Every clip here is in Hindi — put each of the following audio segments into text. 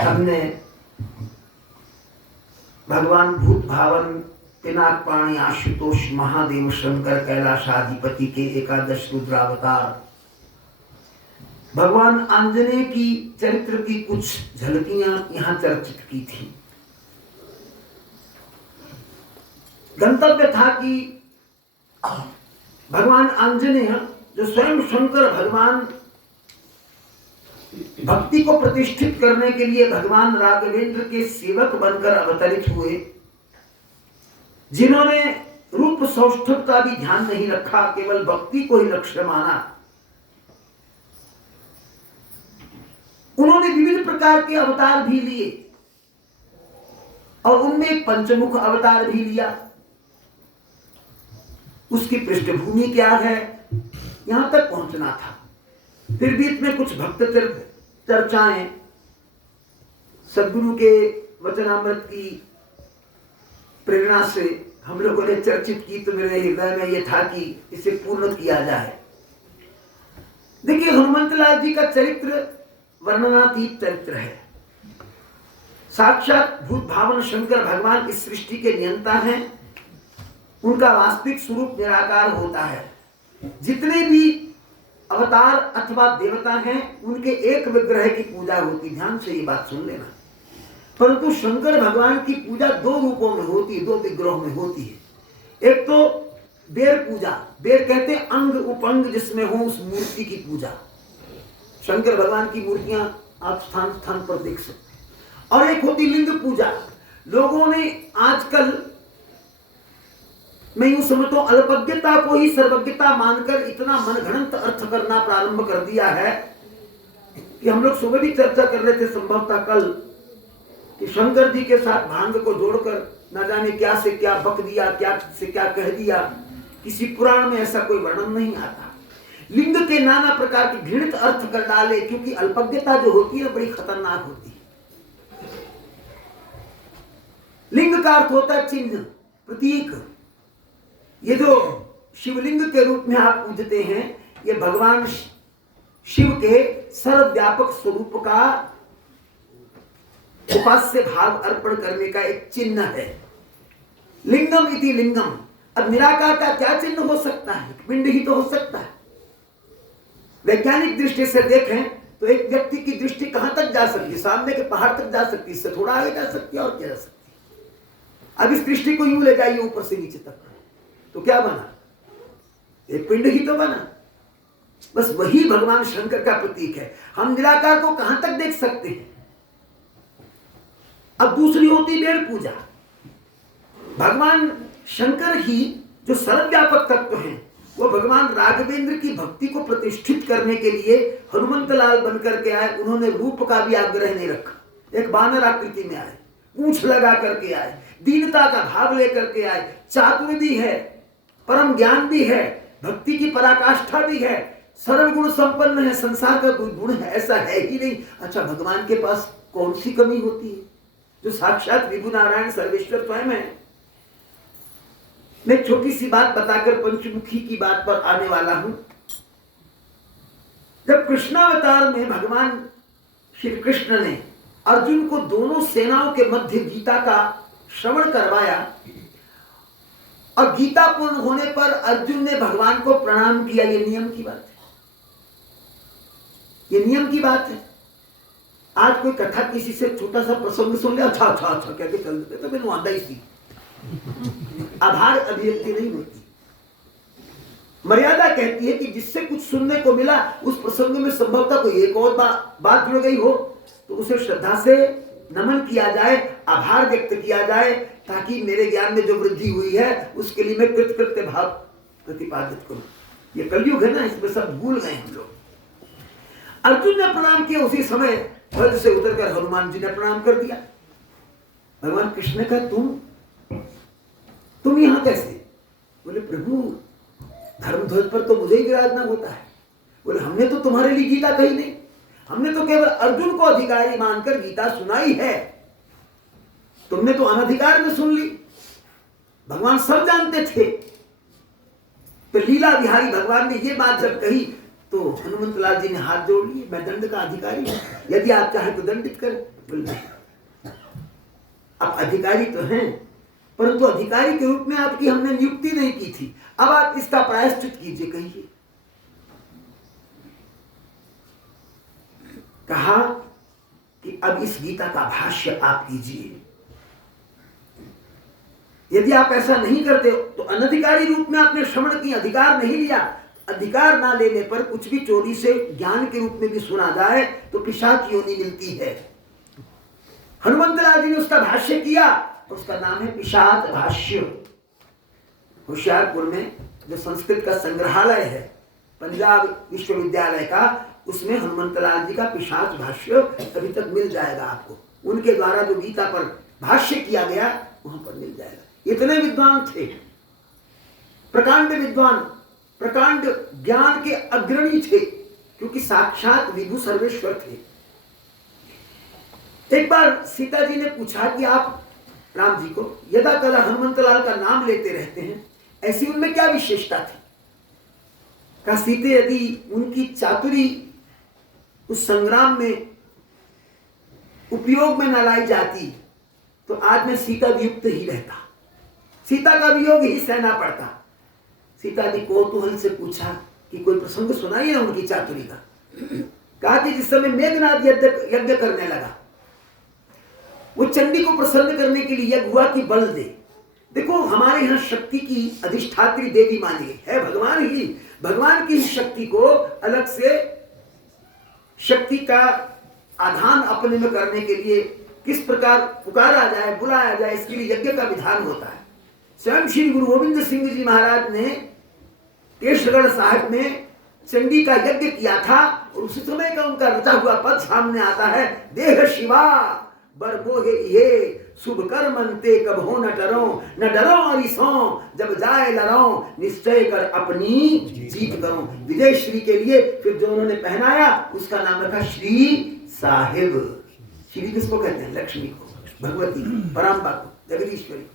हमने भगवान भूत भावन पिनाक पाणी आशुतोष महादेव शंकर कैलाशाधिपति के एकादश रुद्रावतार भगवान आंजनेय की चरित्र की कुछ झलकियां यहां चर्चित की थी। गंतव्य था कि भगवान आंजनेय जो स्वयं शंकर भगवान भक्ति को प्रतिष्ठित करने के लिए भगवान राघवेंद्र के सेवक बनकर अवतरित हुए, जिन्होंने रूप सौष्ठव का भी ध्यान नहीं रखा, केवल भक्ति को ही लक्ष्य माना, उन्होंने विविध प्रकार के अवतार भी लिए और उनमें एक पंचमुख अवतार भी लिया। उसकी पृष्ठभूमि क्या है, यहां तक पहुंचना था। फिर बीच में कुछ भक्त चर्चाएं सदगुरु के वचनामृत की प्रेरणा से हम लोगों ने चर्चित की, तो मेरे हृदय में यह था कि इसे पूर्ण किया जाए। देखिए, हनुमंतलाल जी का चरित्र वर्णनातीत चरित्र है। साक्षात भूत भावन शंकर भगवान इस सृष्टि के नियंता हैं। उनका वास्तविक स्वरूप निराकार होता है। जितने भी अवतार अथवा देवता हैं, उनके एक विग्रह की पूजा होती। ध्यान से ये बात सुन लेना। परंतु शंकर भगवान की पूजा दो रूपों में होती है, दो विग्रहों में होती है। एक तो बेर पूजा, बेर कहते हैं अंग उपंग जिसमें हो उस मूर्ति की पूजा। शंकर भगवान की मूर्तियां आप स्थान स्थान पर देख सकते हैं। और एक होती लिंग पूजा। लोगों ने आजकल, मैं यूं समझता हूं, अल्पज्ञता को ही सर्वज्ञता मानकर इतना मनगढ़ंत अर्थ करना प्रारंभ कर दिया है कि हम लोग सुबह भी चर्चा कर रहे थे संभवतः कल, कि शंकर जी के साथ भांग को जोड़कर न जाने क्या से क्या बक दिया, क्या से क्या कह दिया। किसी पुराण में ऐसा कोई वर्णन नहीं आता। लिंग के नाना प्रकार के घृणित अर्थ कर डाले, क्योंकि अल्पज्ञता जो होती है बड़ी खतरनाक होती है। लिंग का अर्थ होता है चिन्ह, प्रतीक। ये जो शिवलिंग के रूप में आप पूजते हैं, ये भगवान शिव के सर्वव्यापक स्वरूप का उपास्य भाव अर्पण करने का एक चिन्ह है। लिंगम इति लिंगम। अब निराकार का क्या चिन्ह हो सकता है? पिंड ही तो हो सकता है। वैज्ञानिक दृष्टि से देखें तो एक व्यक्ति की दृष्टि कहां तक जा सकती है? सामने के पहाड़ तक जा सकती है, इससे थोड़ा आगे जा सकती है और क्या जा सकती है। अब इस दृष्टि को यूं ले जाइए ऊपर से नीचे तक, तो क्या बना? एक पिंड ही तो बना। बस वही भगवान शंकर का प्रतीक है। हम निराकार को कहां तक देख सकते हैं? अब दूसरी होती बेर पूजा। भगवान शंकर ही जो सर्वव्यापक तत्व हैं, वो भगवान राघवेंद्र की भक्ति को प्रतिष्ठित करने के लिए हनुमंतलाल बनकर के आए। उन्होंने रूप का भी आग्रह नहीं रखा। एक बानर आकृति में आए, पूंछ लगा करके आए, दीनता का भाव लेकर के आए। चातुर भी है, परम ज्ञान भी है, भक्ति की पराकाष्ठा भी है, सर्वगुण संपन्न है। संसार का कोई गुण है ऐसा है ही नहीं। अच्छा, भगवान के पास कौन सी कमी होती है, जो साक्षात विभु नारायण सर्वेश्वर स्वयं है। मैं छोटी सी बात बताकर पंचमुखी की बात पर आने वाला हूं। जब कृष्णावतार में भगवान श्री कृष्ण ने अर्जुन को दोनों सेनाओं के मध्य गीता का श्रवण करवाया और गीता पूर्ण होने पर अर्जुन ने भगवान को प्रणाम किया, ये नियम की बात है। ये नियम की बात है। आज कोई कथा किसी से छोटा सा प्रसंग सुन ले, अच्छा अच्छा अच्छा कहते चल देते, तो मैंने आंदा ही सी आधार अभिव्यक्ति नहीं होती। मर्यादा कहती है कि जिससे कुछ सुनने को मिला, उस प्रसंग में संभवतः कोई एक और बात जुड़ गई हो, तो उसे श्रद्धा से नमन किया जाए, आभार व्यक्त किया जाए, ताकि मेरे ज्ञान में जो वृद्धि हुई है उसके लिए मैं कृतकृत्य भाव प्रतिपादित करूं। ये कलयुग है ना, इसमें सब भूल गए हम लोग। अर्जुन ने प्रणाम किया, उसी समय ध्वज से उतरकर हनुमान जी ने प्रणाम कर दिया। भगवान कृष्ण ने कहा, तुम यहां कैसे? बोले, प्रभु धर्म ध्वज पर तो मुझे ही विराजना होता है। बोले, हमने तो तुम्हारे लिए गीता कही नहीं, हमने तो केवल अर्जुन को अधिकारी मानकर गीता सुनाई है, तुमने तो अनधिकार में सुन ली। भगवान सब जानते थे। तो लीला विहारी भगवान ने ये बात जब कही तो हनुमंतलाल जी ने हाथ जोड़ लिए, मैं दंड का अधिकारी हूं, यदि आप चाहे तो दंडित करें। बोले नहीं, आप अधिकारी तो हैं, परंतु अधिकारी के रूप में आपकी हमने नियुक्ति नहीं की थी, अब आप इसका प्रायश्चित कीजिए। कहिए। कहा कि अब इस गीता का भाष्य आप कीजिए। यदि आप ऐसा नहीं करते तो अनधिकारी रूप में आपने श्रवण की, अधिकार नहीं लिया। अधिकार ना लेने पर कुछ भी चोरी से ज्ञान के रूप में भी सुना जाए तो पिशाच योनि मिलती है। हनुमंतलाल जी ने उसका भाष्य किया, उसका नाम है पिशाच भाष्य। होशियारपुर में जो संस्कृत का संग्रहालय है पंजाब विश्वविद्यालय का, उसमें हनुमंतलाल जी का पिशाच भाष्य अभी तक मिल जाएगा आपको। उनके द्वारा जो गीता पर भाष्य किया गया वहां पर मिल जाएगा। इतने विद्वान थे, प्रकांड विद्वान, प्रकांड ज्ञान के अग्रणी थे, क्योंकि साक्षात विभु सर्वेश्वर थे। एक बार सीता जी ने पूछा कि आप राम जी को यदा कदा हनुमंतलाल का नाम लेते रहते हैं, ऐसी उनमें क्या विशेषता थी? कहा सीते, यदि उनकी चातुरी उस संग्राम में उपयोग में न लाई जाती तो आज मैं सीता वियुक्त ही रहता, सीता का वियोग ही सहना पड़ता। सीता जी कौतूहल से पूछा कि कोई प्रसंग सुनाइए ना उनकी चातुरी का। कहा कि जिस समय मेघनाद यज्ञ करने लगा, वो चंडी को प्रसन्न करने के लिए यज्ञ हुआ कि बल दे। देखो हमारे यहाँ शक्ति की अधिष्ठात्री देवी मानी गई है, भगवान ही, भगवान की शक्ति को अलग से शक्ति का आधान अपने में करने के लिए किस प्रकार पुकारा जाए, बुलाया जाए, इसके लिए यज्ञ का विधान होता है। स्वयं श्री गुरु गोविंद सिंह जी महाराज ने केशगढ़ साहिब में चंडी का यज्ञ किया था, और उसी समय का उनका रचा हुआ पद सामने आता है, देह शिवा बर बोहे ये शुभ कर्मंते कब हो न डरो अरिसों, जब जाए लड़ो निश्चय कर अपनी जीत करो। विजय श्री के लिए फिर जो उन्होंने पहनाया उसका नाम रखा श्री साहिब। श्री किसको कहते हैं? लक्ष्मी को, भगवती, पराम्बा को, जगदीश्वरी।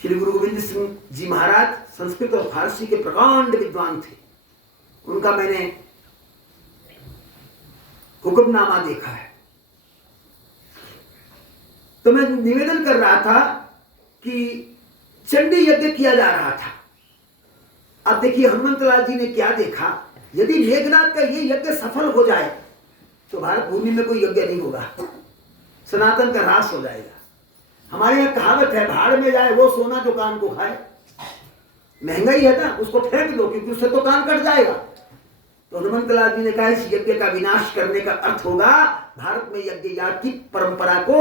श्री गुरु गोविंद सिंह जी महाराज संस्कृत और फारसी के प्रकांड विद्वान थे। उनका मैंने हुक्मनामा देखा है। तो मैं निवेदन कर रहा था कि चंडी यज्ञ किया जा रहा था। अब देखिए हनुमंतलाल जी ने क्या देखा, यदि मेघनाथ का ये यज्ञ सफल हो जाए तो भारत भूमि में कोई यज्ञ नहीं होगा, सनातन का ह्रास हो जाएगा। हमारे यहाँ कहावत है, भाड़ में जाए वो सोना जो कान को खाए। महंगाई है ना, उसको फेंक दो क्योंकि उससे तो कान कट जाएगा। तो हनुमंतलाल जी ने कहा इस यज्ञ का विनाश करने का अर्थ होगा भारत में यज्ञ याग की परंपरा को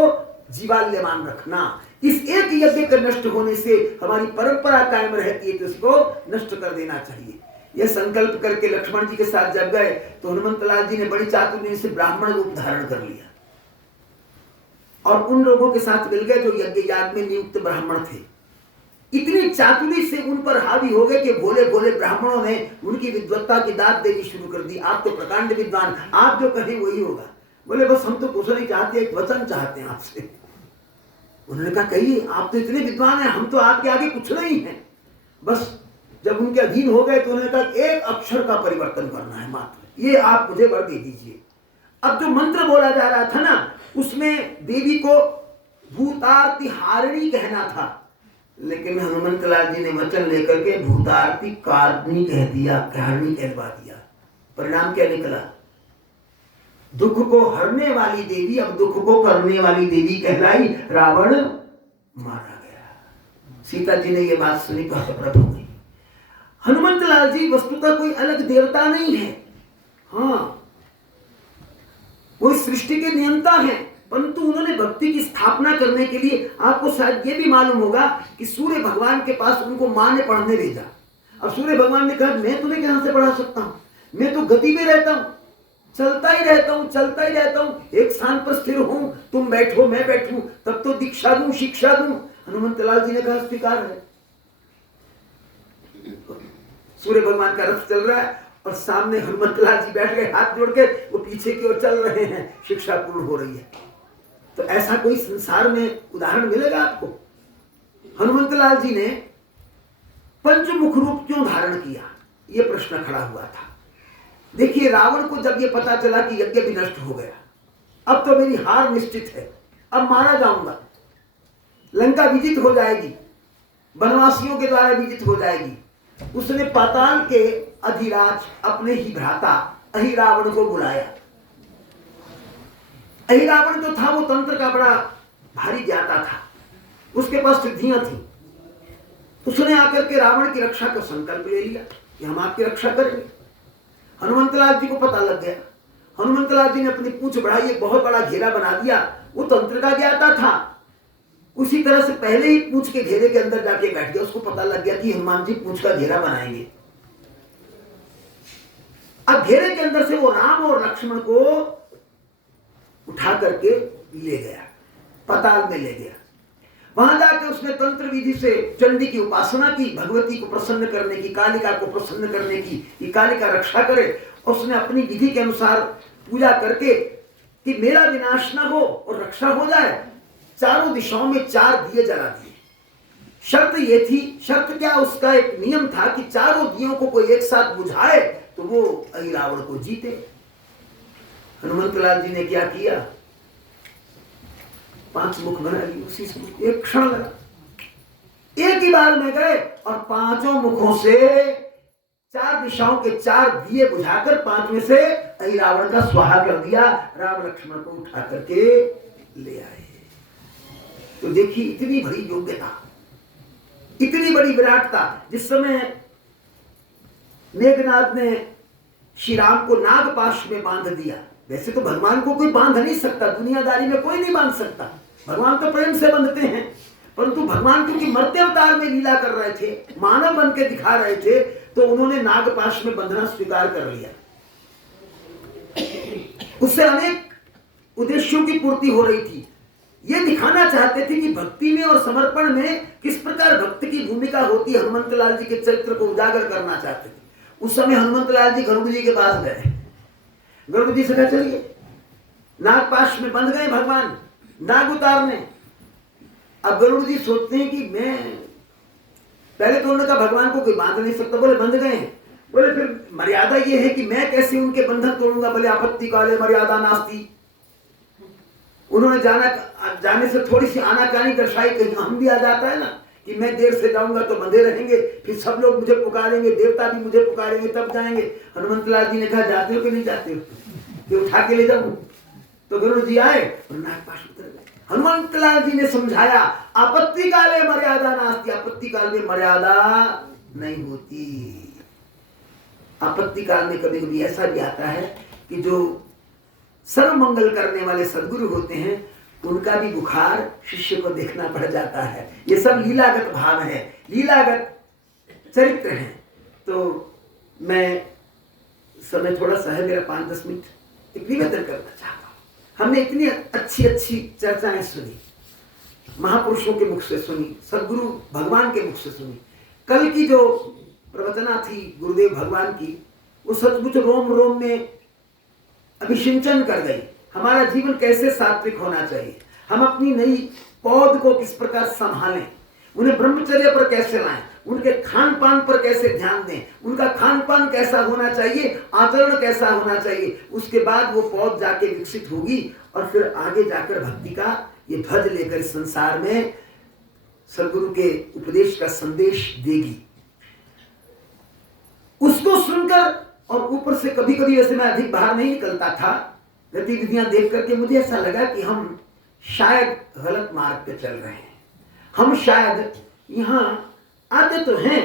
जीवाल्यमान रखना। इस एक यज्ञ के नष्ट होने से हमारी परंपरा कायम रहती है, तो इसको नष्ट कर देना चाहिए। यह संकल्प करके लक्ष्मण जी के साथ जब गए तो हनुमंतलाल जी ने बड़ी चातुर्य से ब्राह्मण रूप धारण कर लिया और उन लोगों के साथ मिल गए जो यज्ञ याग में नियुक्त ब्राह्मण थे। इतनी चातुरी से उन पर हावी हो गए कि भोले भोले ब्राह्मणों ने उनकी विद्वत्ता की दाद देनी शुरू कर दी। आप तो प्रकांड विद्वान, आप जो कहें वही होगा। बोले बस हम तो कुछ नहीं चाहते, एक वचन चाहते हैं आपसे। उन्होंने कहा कहिए, आप तो इतने विद्वान हैं, हम तो आपके आगे कुछ नहीं है। बस जब उनके अधीन हो गए तो उन्होंने कहा एक अक्षर का परिवर्तन करना है मात्र, ये आप मुझे वर दे दीजिए। अब जो मंत्र बोला जा रहा था ना, उसमें देवी को भूतार्ति हारिणी कहना था, लेकिन हनुमंतलाल जी ने वचन लेकर के भूतार्ति कारणी कह दिया, कारिणी कहलवा दिया। परिणाम क्या निकला? दुख को हरने वाली देवी अब दुख को करने वाली देवी कहलाई, रावण मारा गया। सीता जी ने यह बात सुनी, प्रकट हो गई। हनुमंतलाल जी वस्तुतः कोई अलग देवता नहीं है, हाँ कोई सृष्टि के नियंता है, परंतु उन्होंने भक्ति की स्थापना करने के लिए, आपको शायद ये भी मालूम होगा कि सूर्य भगवान के पास उनको मां ने पढ़ने भेजा। अब सूर्य भगवान ने कहा मैं तुम्हें कहां से पढ़ा सकता हूं, मैं तो गति में रहता हूं, चलता ही रहता हूं, चलता ही रहता हूं, एक स्थान पर स्थिर हूं, तुम बैठो मैं बैठूं, तब तो दीक्षा दूं, शिक्षा दूं। हनुमंतलाल जी ने कहा स्वीकार है। सूर्य भगवान का रथ चल रहा है और सामने हनुमंतलाल जी बैठ गए हाथ जोड़ के, वो पीछे की ओर चल रहे हैं, शिक्षा पूर्ण हो रही है। तो ऐसा कोई संसार में उदाहरण मिलेगा आपको? हनुमंतलाल जी ने पंचमुख रूप क्यों धारण किया? ये प्रश्न खड़ा हुआ था। देखिए, रावण को जब ये पता चला कि यज्ञ भी नष्ट हो गया, अब तो मेरी हार निश्चित है, अब मारा जाऊंगा, लंका विजित हो जाएगी, वनवासियों के द्वारा विजित हो जाएगी, उसने पाताल के अधिराज अपने ही भ्राता अहिरावण को बुलाया। अहिरावण जो था वो तंत्र का बड़ा भारी ज्ञाता था, उसके पास सिद्धियां थी। उसने आकर के रावण की रक्षा का संकल्प ले लिया कि हम आपकी रक्षा करेंगे। हनुमंतलाल जी को पता लग गया। हनुमंतलाल जी ने अपनी पूंछ बढ़ाई, एक बहुत बड़ा घेरा बना दिया। वो तंत्र का ज्ञाता था, उसी तरह से पहले ही पूंछ के घेरे के अंदर जाके बैठ गया। उसको पता लग गया कि हनुमान जी पूंछ का घेरा बनाएंगे। अब घेरे के अंदर से वो राम और लक्ष्मण को उठा करके ले गया, पाताल में ले गया। वहां जाकर उसने तंत्र विधि से चंडी की उपासना की, भगवती को प्रसन्न करने की, कालिका को प्रसन्न करने की, कि कालिका रक्षा करे। और उसने अपनी विधि के अनुसार पूजा करके कि मेरा विनाश न हो और रक्षा हो जाए, चारों दिशाओं में 4 दिए जला दिए। शर्त ये थी, शर्त क्या, उसका एक नियम था कि चारों दियों को कोई एक साथ बुझाए तो वो अहिरावण को जीते। हनुमंतलाल जी ने क्या किया, 5 मुख बना लिए। उसी से एक क्षण लगा, एक ही बार में गए और 5 मुखों से 4 दिशाओं के 4 दिए बुझाकर 5 में से अहिरावण का स्वाहा कर दिया। राम लक्ष्मण को उठा करके ले आए। तो देखिए, इतनी बड़ी योग्यता, इतनी बड़ी विराटता। जिस समय मेघनाद ने श्री राम को नागपाश में बांध दिया, वैसे तो भगवान को कोई बांध नहीं सकता, दुनियादारी में कोई नहीं बांध सकता, भगवान तो प्रेम से बंधते हैं। परंतु भगवान क्योंकि मर्त्य अवतार में लीला कर रहे थे, मानव बन के दिखा रहे थे, तो उन्होंने नागपाश में बंधना स्वीकार कर लिया। उससे अनेक उद्देश्यों की पूर्ति हो रही थी। ये दिखाना चाहते थे कि भक्ति में और समर्पण में किस प्रकार भक्त की भूमिका होती है। हनुमंतलाल जी के चरित्र को उजागर करना चाहते थे। उस समय हनुमंतलाल जी गरुड़ जी के पास गए। गरुड़ जी से कहा, चलिए नागपाश में बंध गए भगवान नाग उतारने। अब गरुड़ जी सोचते हैं कि मैं, पहले तो उन्होंने कहा भगवान को कोई बांध नहीं सकता, बोले बंध गए। बोले फिर मर्यादा ये है कि मैं कैसे उनके बंधन तोड़ूंगा, बोले आपत्ति काले मर्यादा नास्ती। उन्होंने जाने से थोड़ी सी आनाकानी दर्शाई, कहीं हम भी आ जाता है ना कि मैं देर से जाऊंगा तो बंधे रहेंगे, फिर सब लोग मुझे पुकारेंगे, देवता भी मुझे पुकारेंगे, तब जाएंगे। हनुमंतलाल जी ने कहा, जाते हो कि नहीं जाते हो, कि उठा के ले जाऊं। तो गरुड़ जी आए और नागपाश उतर गए। हनुमंतलाल जी ने समझाया, आपत्ति काले मर्यादा नास्ती, आपत्ति काल में मर्यादा नहीं होती। आपत्ति काल में कभी कभी ऐसा भी आता है कि जो सर्व मंगल करने वाले सदगुरु होते हैं, उनका भी बुखार शिष्य को देखना पड़ जाता है। ये सब लीलागत भाव है, लीलागत चरित्र है। तो मैं, समय थोड़ा सा है मेरा, 5-10 मिनट एक निवेदन करना चाहता हूँ। हमने इतनी अच्छी अच्छी चर्चाएं सुनी, महापुरुषों के मुख से सुनी, सदगुरु भगवान के मुख से सुनी। कल की जो प्रवचना थी गुरुदेव भगवान की, वो सचमुच रोम रोम में अभिषिंचन कर गई। हमारा जीवन कैसे सात्विक होना चाहिए, हम अपनी नई पौध को किस प्रकार संभालें, उन्हें ब्रह्मचर्य पर कैसे लाएं, उनके खान पान पर कैसे ध्यान दें, उनका खान पान कैसा होना चाहिए, आचरण कैसा होना चाहिए। उसके बाद वो पौध जाके विकसित होगी और फिर आगे जाकर भक्ति का ये ध्वज लेकर संसार में सदगुरु के उपदेश का संदेश देगी। उसको सुनकर, और ऊपर से कभी कभी वैसे मैं अधिक बाहर नहीं निकलता था, गतिविधियां देख करके मुझे ऐसा लगा कि हम शायद गलत मार्ग पे चल रहे हैं। हम शायद यहाँ आते तो हैं,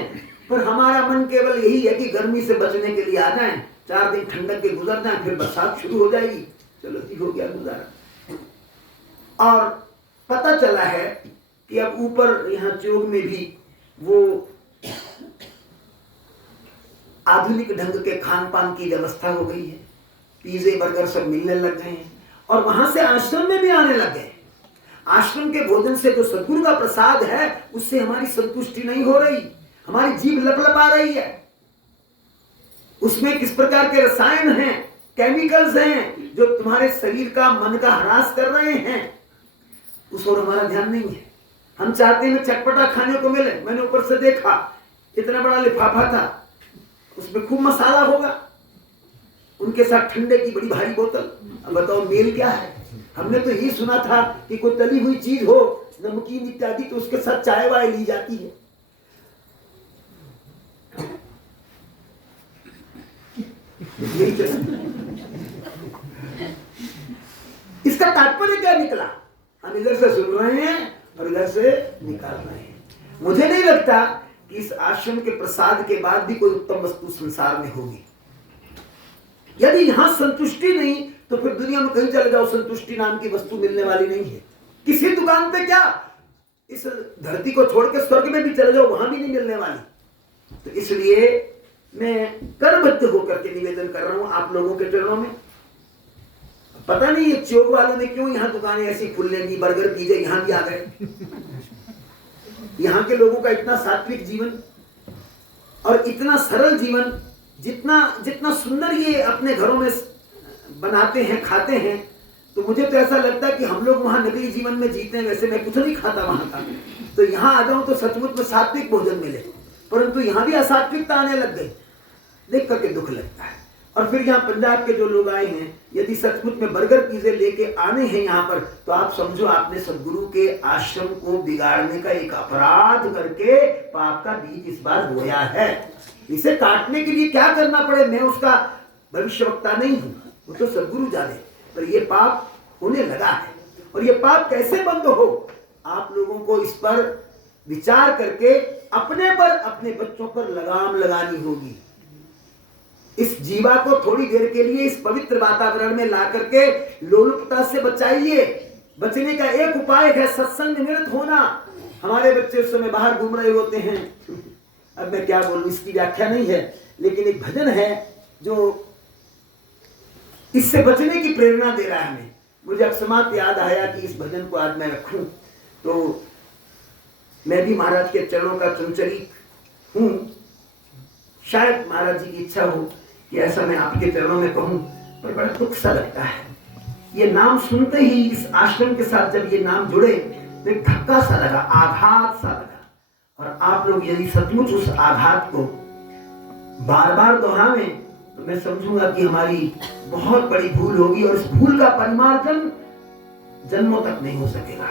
पर हमारा मन केवल यही है कि गर्मी से बचने के लिए आ जाएं, 4 दिन ठंडक के गुजर जाएं, फिर बरसात शुरू हो जाएगी, चलो ठीक हो गया गुजारा। और पता चला है कि अब ऊपर यहाँ चोग में भी वो आधुनिक ढंग के खान पान की व्यवस्था हो गई है, पिज्जे बर्गर सब मिलने लग गए हैं, और वहां से आश्रम में भी आने लग गए। आश्रम के भोजन से जो सद्गुरु का प्रसाद है, उससे हमारी संतुष्टि नहीं हो रही, हमारी जीभ लपलपा रही है। उसमें किस प्रकार के रसायन हैं, केमिकल्स हैं, जो तुम्हारे शरीर का, मन का ह्रास कर रहे हैं, उस ओर हमारा ध्यान नहीं है। हम चाहते हैं चटपटा खाने को मिले। मैंने ऊपर से देखा, इतना बड़ा लिफाफा था उसमें खूब मसाला होगा, उनके साथ ठंडे की बड़ी भारी बोतल। अब बताओ मेल क्या है? हमने तो यही सुना था कि कोई तली हुई चीज हो, नमकीन इत्यादि, तो उसके साथ चाय वाय ली जाती है। इसका तात्पर्य क्या निकला? हम इधर से सुन रहे हैं और इधर से निकाल रहे हैं। मुझे नहीं लगता कि इस आश्रम के प्रसाद के बाद भी कोई उत्तम वस्तु संसार में होगी। यदि यहां संतुष्टि नहीं तो फिर दुनिया में कहीं चले जाओ, संतुष्टि नाम की वस्तु मिलने वाली नहीं है। किसी दुकान पे क्या, इस धरती को छोड़ के स्वर्ग में भी चले जाओ, वहां भी नहीं मिलने वाली। तो इसलिए मैं करबद्ध होकर के निवेदन कर रहा हूं आप लोगों के चरणों में। पता नहीं ये चौक वालों ने क्यों यहाँ दुकानें ऐसी खुलने दी, बर्गर पिज्जा यहाँ भी आ गए। यहाँ के लोगों का इतना सात्विक जीवन और इतना सरल जीवन, जितना जितना सुंदर ये अपने घरों में बनाते हैं, खाते हैं, तो मुझे तो ऐसा लगता है कि हम लोग वहां नकली जीवन में जीते हैं। वैसे मैं कुछ नहीं खाता वहां का, तो यहाँ आ जाऊं तो सचमुच में सात्विक भोजन मिले, परंतु यहाँ भी असात्विकता आने लग गई, देख करके दुख लगता है। और फिर यहाँ पंजाब के जो लोग आए हैं, यदि सचमुच में बर्गर पिज्जे लेके आने हैं यहाँ पर, तो आप समझो आपने सदगुरु के आश्रम को बिगाड़ने का एक अपराध करके पाप का बीज इस बार बोया है। इसे काटने के लिए क्या करना पड़े, मैं उसका भविष्यवक्ता नहीं हूं, वो तो सदगुरु जाने, पर ये पाप होने लगा है। और ये पाप कैसे बंद हो, आप लोगों को इस पर विचार करके अपने पर, अपने बच्चों पर लगाम लगानी होगी। इस जीवा को थोड़ी देर के लिए इस पवित्र वातावरण में ला करके लोलुपता से बचाइए। बचने का एक उपाय है सत्संग में निरत होना। हमारे बच्चे उस समय बाहर घूम रहे होते हैं, अब मैं क्या बोलूं, इसकी व्याख्या नहीं है, लेकिन एक भजन है जो इससे बचने की प्रेरणा दे रहा है हमें। मुझे अकस्मात याद आया कि इस भजन को आज मैं रखूं, तो मैं भी महाराज के चरणों का चमचरी हूं। शायद महाराज जी की इच्छा हो कि ऐसा मैं आपके चरणों में कहूं, पर बड़ा दुख सा लगता है। ये नाम सुनते ही, इस आश्रम के साथ जब ये नाम जुड़े तो एक धक्का सा लगा, आघात सा लगा। और आप लोग यदि सचमुच उस आघात को बार बार दोहरावें तो मैं समझूंगा कि हमारी बहुत बड़ी भूल होगी, और इस भूल का परिमार्जन जन्मों तक नहीं हो सकेगा।